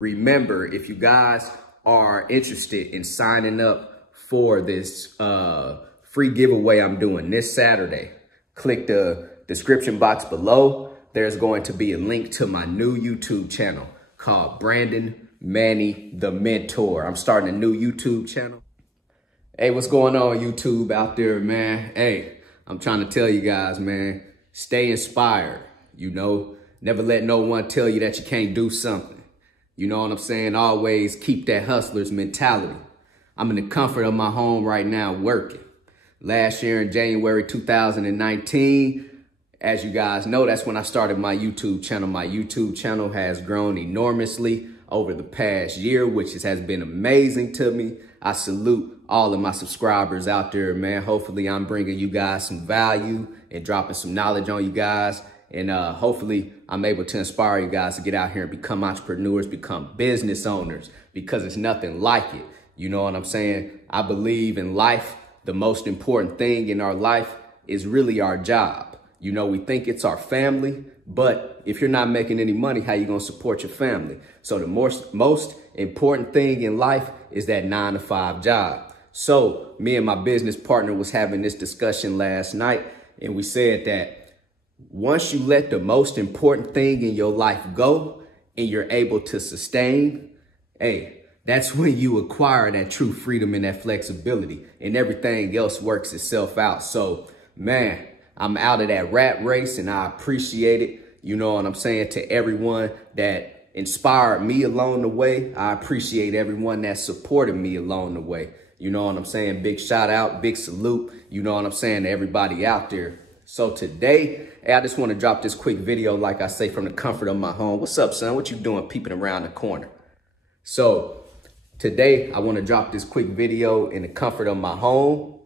Remember, if you guys are interested in signing up for this free giveaway I'm doing this Saturday, click the description box below. There's going to be a link to my new YouTube channel called Brandon Manny the Mentor. I'm starting a new YouTube channel. Hey, what's going on, YouTube out there, man? Hey, I'm trying to tell you guys, man, stay inspired. You know, never let no one tell you that you can't do something. You know what I'm saying? Always keep that hustler's mentality. I'm in the comfort of my home right now working. Last year in January 2019, as you guys know, that's when I started my YouTube channel. My YouTube channel has grown enormously over the past year, which has been amazing to me. I salute all of my subscribers out there, man. Hopefully I'm bringing you guys some value and dropping some knowledge on you guys. And hopefully I'm able to inspire you guys to get out here and become entrepreneurs, become business owners, because it's nothing like it. You know what I'm saying? I believe in life, the most important thing in our life is really our job. You know, we think it's our family, but if you're not making any money, how you gonna support your family? So the most important thing in life is that 9-to-5 job. So me and my business partner was having this discussion last night, and we said that once you let the most important thing in your life go and you're able to sustain, hey, that's when you acquire that true freedom and that flexibility, and everything else works itself out. So, man, I'm out of that rat race, and I appreciate it. You know what I'm saying? To everyone that inspired me along the way, I appreciate everyone that supported me along the way. You know what I'm saying? Big shout out, big salute. You know what I'm saying, to everybody out there. So today, hey, I just want to drop this quick video, like I say, from the comfort of my home. What's up, son? What you doing peeping around the corner? So today, I want to drop this quick video in the comfort of my home,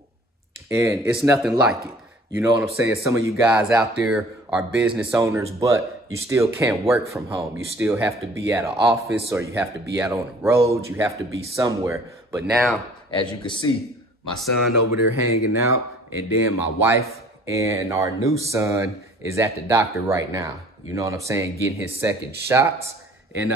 and it's nothing like it. You know what I'm saying? Some of you guys out there are business owners, but you still can't work from home. You still have to be at an office, or you have to be out on the road. You have to be somewhere. But now, as you can see, my son over there hanging out, and then my wife and our new son is at the doctor right now. You know what I'm saying? Getting his second shots. And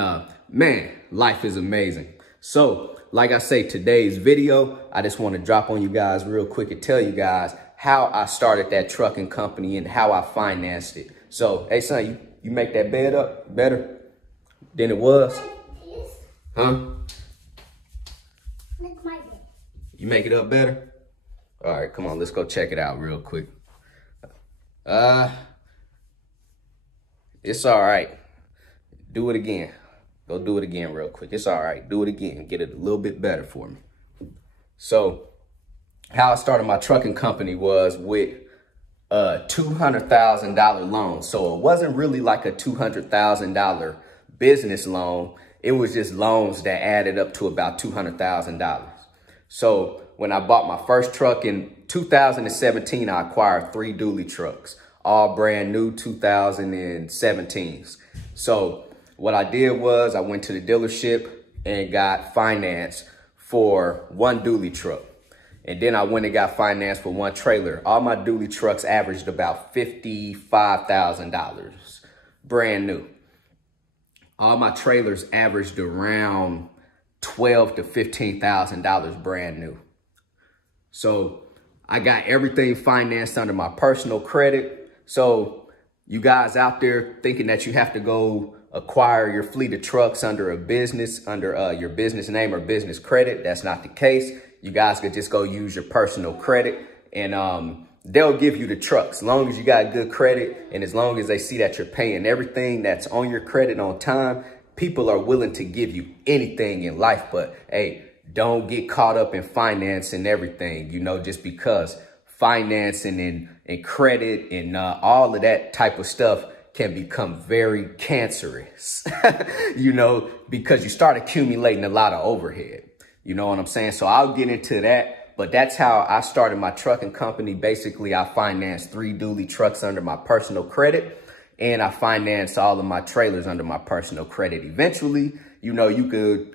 man, life is amazing. So like I say, today's video, I just want to drop on you guys real quick and tell you guys how I started that trucking company and how I financed it. So, hey son, you make that bed up better than it was? Huh? Make my bed. You make it up better? All right, come on, let's go check it out real quick. It's all right. Do it again. Go do it again real quick. It's all right. Do it again. Get it a little bit better for me. So how I started my trucking company was with a $200,000 loan. So it wasn't really like a $200,000 business loan. It was just loans that added up to about $200,000. So when I bought my first truck in 2017, I acquired 3 dually trucks, all brand new 2017s. So what I did was I went to the dealership and got finance for 1 dually truck. And then I went and got finance for 1 trailer. All my dually trucks averaged about $55,000, brand new. All my trailers averaged around $12,000 to $15,000 brand new. So I got everything financed under my personal credit. So you guys out there thinking that you have to go acquire your fleet of trucks under a business, under your business name or business credit, that's not the case. You guys could just go use your personal credit, and they'll give you the trucks. As long as you got good credit, and as long as they see that you're paying everything that's on your credit on time, people are willing to give you anything in life. But hey, don't get caught up in finance and everything, you know, just because financing and credit and all of that type of stuff can become very cancerous, you know, because you start accumulating a lot of overhead. You know what I'm saying? So I'll get into that, but that's how I started my trucking company. Basically, I financed 3 dually trucks under my personal credit, and I financed all of my trailers under my personal credit. Eventually, you know, you could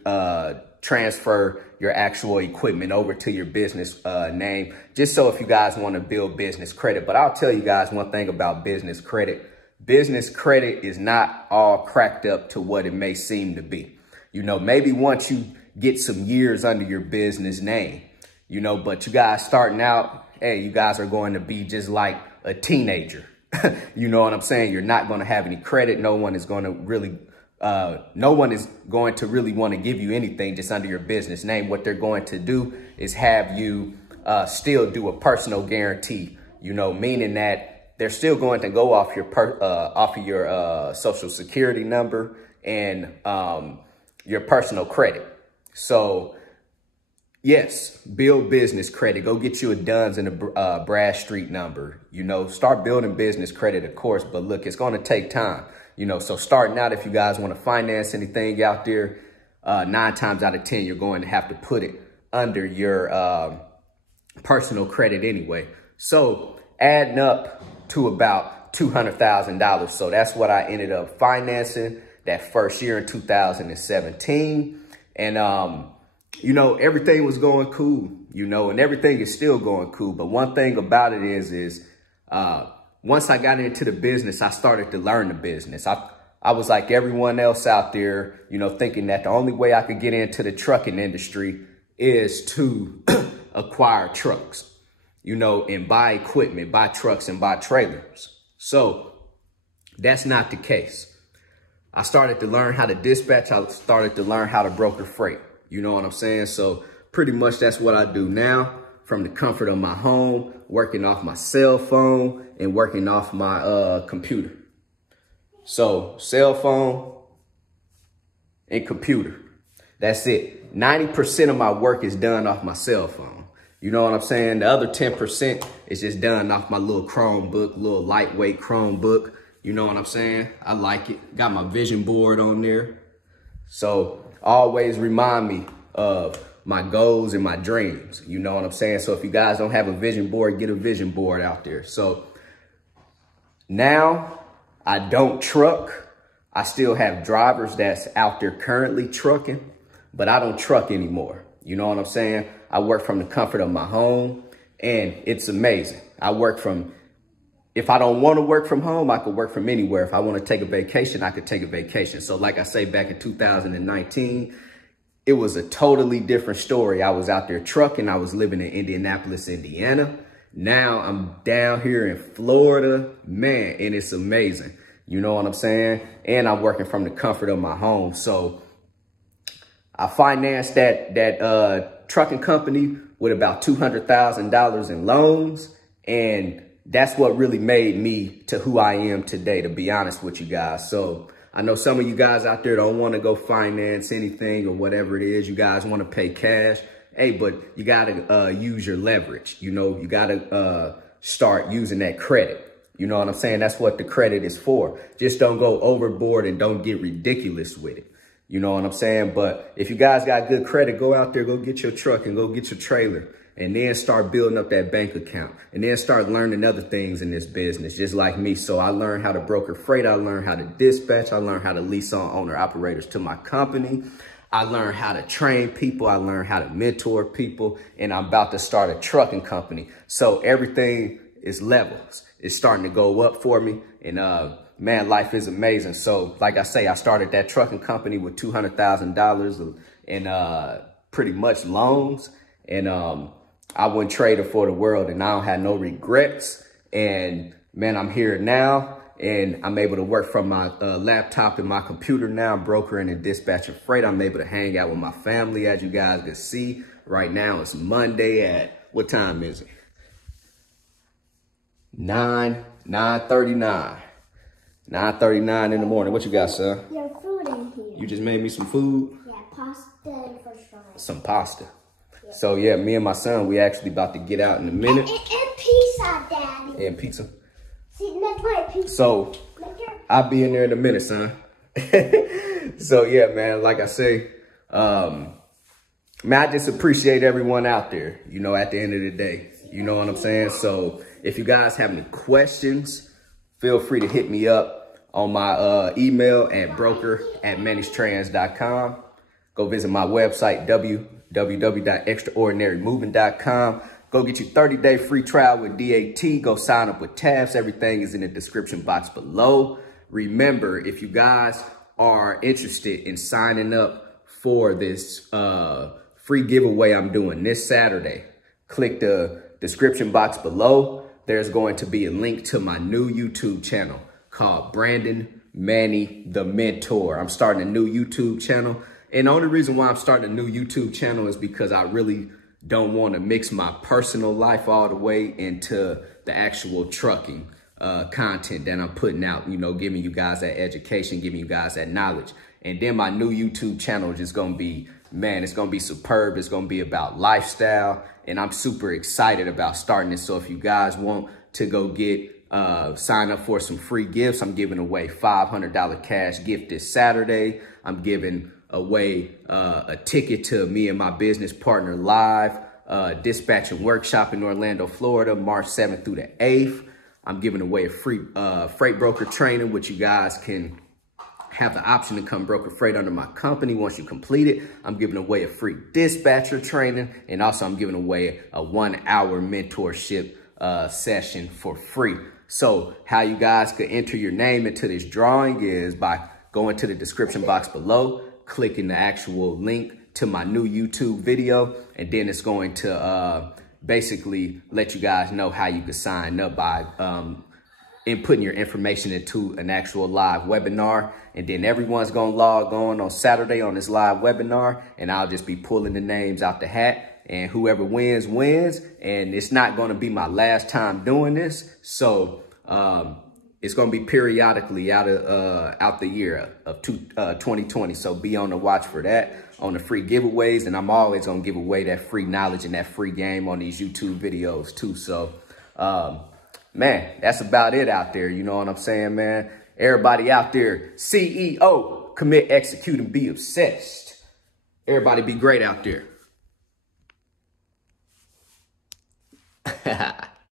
transfer your actual equipment over to your business name, just so if you guys want to build business credit. But I'll tell you guys one thing about business credit. Business credit is not all cracked up to what it may seem to be. You know, maybe once you get some years under your business name, you know, but you guys starting out, hey, you guys are going to be just like a teenager. You know what I'm saying? You're not going to have any credit. No one is going to really want to give you anything just under your business name. What they're going to do is have you still do a personal guarantee, you know, meaning that they're still going to go off your social security number and your personal credit. So yes, build business credit. Go get you a Duns and a Bradstreet number. You know, start building business credit, of course. But look, it's going to take time. You know, so starting out, if you guys want to finance anything out there, 9 times out of 10, you're going to have to put it under your personal credit anyway. So adding up to about $200,000. So that's what I ended up financing that first year in 2017. And, you know, everything was going cool, you know, and everything is still going cool. But one thing about it is once I got into the business, I started to learn the business. I was like everyone else out there, you know, thinking that the only way I could get into the trucking industry is to acquire trucks, you know, and buy equipment, buy trucks and buy trailers. So that's not the case. I started to learn how to dispatch. I started to learn how to broker freight. You know what I'm saying? So pretty much that's what I do now from the comfort of my home, working off my cell phone and working off my computer. So cell phone and computer. That's it. 90% of my work is done off my cell phone. You know what I'm saying? The other 10% is just done off my little Chromebook, little lightweight Chromebook. You know what I'm saying? I like it. Got my vision board on there. So always remind me of my goals and my dreams. You know what I'm saying? So if you guys don't have a vision board, get a vision board out there. So now I don't truck. I still have drivers that's out there currently trucking, but I don't truck anymore. You know what I'm saying? I work from the comfort of my home and it's amazing. I work from, if I don't want to work from home, I could work from anywhere. If I want to take a vacation, I could take a vacation. So like I say, back in 2019, it was a totally different story. I was out there trucking. I was living in Indianapolis, Indiana. Now I'm down here in Florida, man, and it's amazing. You know what I'm saying? And I'm working from the comfort of my home. So I financed that trucking company with about $200,000 in loans. And that's what really made me to who I am today, to be honest with you guys. So I know some of you guys out there don't want to go finance anything or whatever it is. You guys want to pay cash. Hey, but you got to use your leverage. You know, you got to start using that credit. You know what I'm saying? That's what the credit is for. Just don't go overboard and don't get ridiculous with it. You know what I'm saying? But if you guys got good credit, go out there, go get your truck and go get your trailer. And then start building up that bank account. And then start learning other things in this business, just like me. So I learned how to broker freight. I learned how to dispatch. I learned how to lease on owner operators to my company. I learned how to train people. I learned how to mentor people. And I'm about to start a trucking company. So everything is levels. It's starting to go up for me. And man, life is amazing. So like I say, I started that trucking company with $200,000 in pretty much loans. And I wouldn't trade it for the world, and I don't have no regrets. And man, I'm here now, and I'm able to work from my laptop and my computer now. I'm brokering and dispatching freight. I'm able to hang out with my family, as you guys can see. Right now, it's Monday at, what time is it? 9:39. 9:39 in the morning. What you got, son? Your food in here. You just made me some food? Yeah, pasta and French fries. Some pasta. So yeah, me and my son, we actually about to get out in a minute. And pizza, Daddy. And pizza. See, make my pizza. So I'll be in there in a minute, son. So yeah, man, like I say, man, I just appreciate everyone out there, you know, at the end of the day. You know what I'm saying? So if you guys have any questions, feel free to hit me up on my email at broker@managedtrans.com. Go visit my website, www.extraordinarymovement.com. Go get your 30-day free trial with DAT. Go sign up with TAFS. Everything is in the description box below. Remember, if you guys are interested in signing up for this free giveaway I'm doing this Saturday, click the description box below. There's going to be a link to my new YouTube channel called Brandon Manny the Mentor. I'm starting a new YouTube channel. And the only reason why I'm starting a new YouTube channel is because I really don't want to mix my personal life all the way into the actual trucking content that I'm putting out, you know, giving you guys that education, giving you guys that knowledge. And then my new YouTube channel is just going to be, man, it's going to be superb. It's going to be about lifestyle. And I'm super excited about starting this. So if you guys want to go get, sign up for some free gifts, I'm giving away $500 cash gift this Saturday. I'm giving away a ticket to me and my business partner live dispatching workshop in Orlando, Florida, March 7th through the 8th. I'm giving away a free freight broker training, which you guys can have the option to come broker freight under my company once you complete it. I'm giving away a free dispatcher training, and also I'm giving away a 1-hour mentorship session for free. So how you guys could enter your name into this drawing is by going to the description box below, clicking the actual link to my new YouTube video, and then it's going to basically let you guys know how you can sign up by inputting your information into an actual live webinar. And then everyone's going to log on Saturday on this live webinar, and I'll just be pulling the names out the hat, and whoever wins, wins. And it's not going to be my last time doing this. So it's going to be periodically out the year of 2020. So be on the watch for that on the free giveaways. And I'm always going to give away that free knowledge and that free game on these YouTube videos too. So, man, that's about it out there. You know what I'm saying, man? Everybody out there, CEO, commit, execute, and be obsessed. Everybody be great out there.